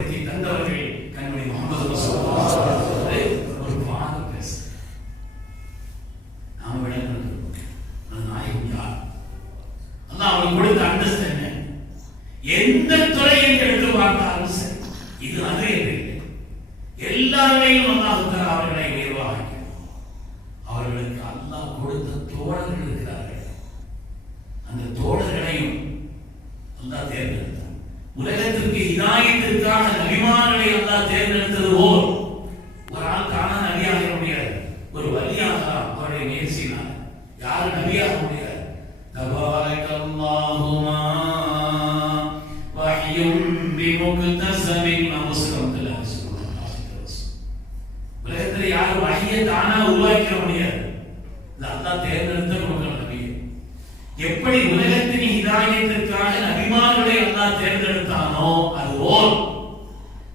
தந்தவர்கள் கண்மணி முகமது ரசூலுல்லாஹி ஒரு வாத பேச நாம விளங்கணும். அந்த நாயகம் யார்? அல்லாஹ் அவனுக்கு கொடுத்த அந்தஸ்து என்ன? எந்த துறையில் எடுத்து பார்த்தாலும் சரி, இது அது இல்லை, எல்லாரையும் அல்லாஹ் தஆலா அவர்களை உயர்வாக்கி அவர்களுக்கு அல்லாஹ் கொடுத்த தோழர்கள் இருக்கிறார்கள். அந்த தோழர்களையும் அல்லாஹ் தேர்ந்தெடுத்தார். உலகத்திற்கு ஹிதாயத்திற்காக நபிமார்களை அல்லாஹ் தேர்ந்தெடுத்தது போல் ஒரு ஆள் தானா நபியாக முடியாது, ஒரு வலியாக அவருடைய முயற்சியினார். யாரும் நபியாக முடியாது. தபாரக்கல்லாஹுமா வஹ்யும் பிமுக்தஸபின் முஸ்லிம்கள் உலகத்தில் யாரும் வஹியை தானா உருவாக்க முடியாது. அல்லாஹ் தேர்ந்தெடுத்த நபி. எப்படி உலகத்தின் ஹிதாயத்திற்காக நபிமார்களை அல்லாஹ் தேர்ந்தெடுத்தானோ அதுபோல்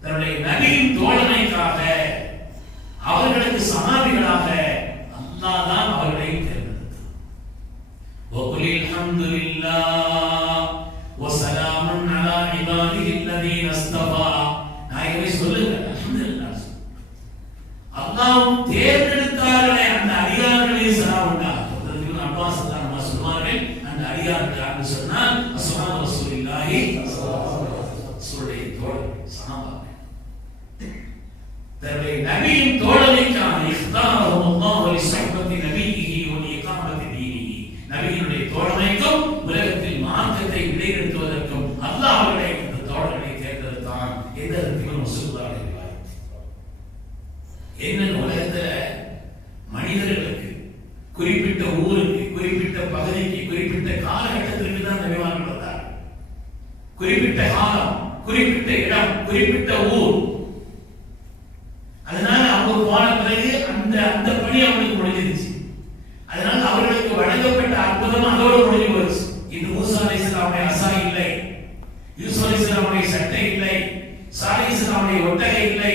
தன்னுடைய நபியின் தோழமைக்காக அவர்களுக்கு சஹாபிகளாக அல்லாஹ் தான் அவர்களை தேர்ந்தெடுத்தார். வகுலில் ஹம்துலில்லாஹ் வஸலாமுன் அலா இபாதிஹி அல்லதீன இஸ்தஃபா. நாயகமே சொல்லுங்க அல்ஹம்துலில்லாஹ். அல்லாஹ் தேர்ந்தெடுத்தார்களே அந்த அடியார்களே சலாம் உண்டாகும். அப்பாஸ் தான் சொல்வார்கள், அந்த அடியார்கள் யாருன்னு சொன்னால் அஸ்ஹாபு ரசூலில்லாஹி சொல்லுடைய தோழர் சஹாபாக்கள். தன்னுடைய நபியின் தோழமைக்கான இஃப்தாரஹும் அல்லாஹ் லிஸஹபத்தி நபியிஹி வ இகாமத்தி தீனிஹி. நபியினுடைய தோழமைக்கும் உலகத்தில் மார்க்கத்தை நிலைநிறுத்துவதற்கும் அல்லாஹ் அவர்களை அந்த தோழர்களை தேர்ந்தெடுத்தான். எந்த இடத்திலும் ரசூலுல்லாஹி என்ன உலகத்துல மனிதர்களுக்கு குறிப்பிட்ட ஊருக்கு, குறிப்பிட்ட பகுதிக்கு, குறிப்பிட்ட காலகட்டத்திற்கு தான் நபிமார்கள் வந்தார். குறிப்பிட்ட காலம், குறிப்பிட்ட இடம், குறிப்பிட்ட ஊர். அதனால அவங்க போன பிறகு அந்த பணி அவங்களுக்கு முடிஞ்சிருச்சு. அதனால அவர்களுக்கு வழங்கப்பட்ட அற்புதம் அதோடு முடிஞ்சு போச்சு. இந்த மூசா அலைஹிஸ்ஸலாமுடைய அசா இல்லை, யூசுப் அலைஹிஸ்ஸலாமுடைய சட்டை இல்லை, சாலிஹ் அலைஹிஸ்ஸலாமுடைய ஒட்டகை இல்லை,